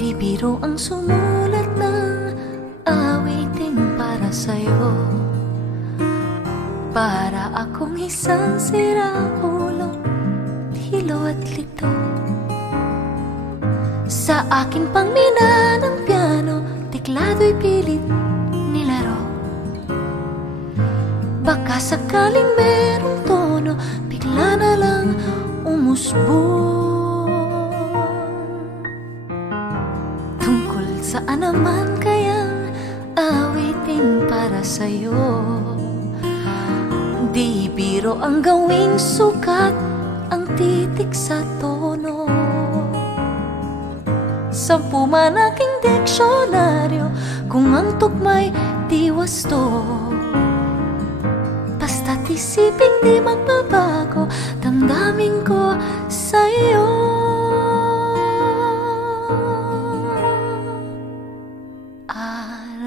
Di biro ang sumulat ng awiting para sa'yo, para akong isang siraulo, hilo at lito. Sa akin pang mina ng piano, tiklado'y pilit nilaro. Baka sakaling merong tono, bigla na lang umusbong. Tungkol saan naman kayang awitin para sa'yo? Di biro ang gawing sukat ang titik sa tono. Sampu man aking diksyonaryo, kung ang tugma'y di wasto. Basta't isipin di magbabago, damdamin ko sa'yo.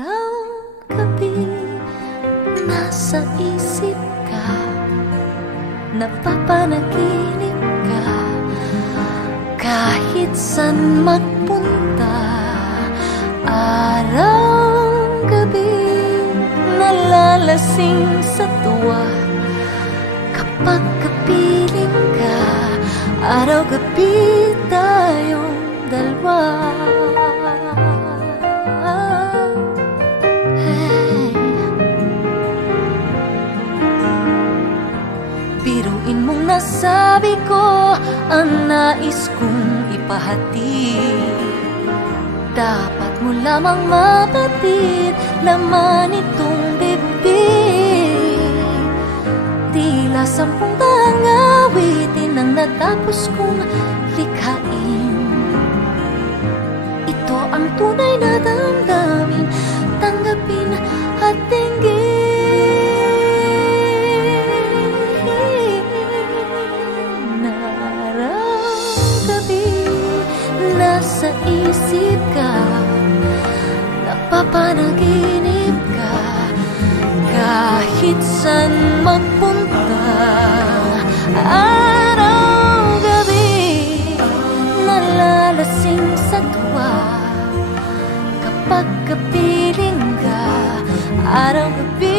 Araw-gabi nasa isip ka, napapanaginip ka. Kahit san magpunta, araw-gabi nalalasing sa tuwa. Kapag kapiling ka, araw-gabi tayong dalawa. Biruin mong nasabi ko ang nais kong ipahatid. Dapat mo lamang mapatid, laman itong bibig. Tila 10 taong awitin ang natapos kong likhain. Ito ang tunay na damdamin, tanggapin at tinggin. Nasa isip ka, napapanaginip ka. Kahit san magpunta, araw-gabi nalalasing sa tuwa. Kapag kapiling ka, araw-gabi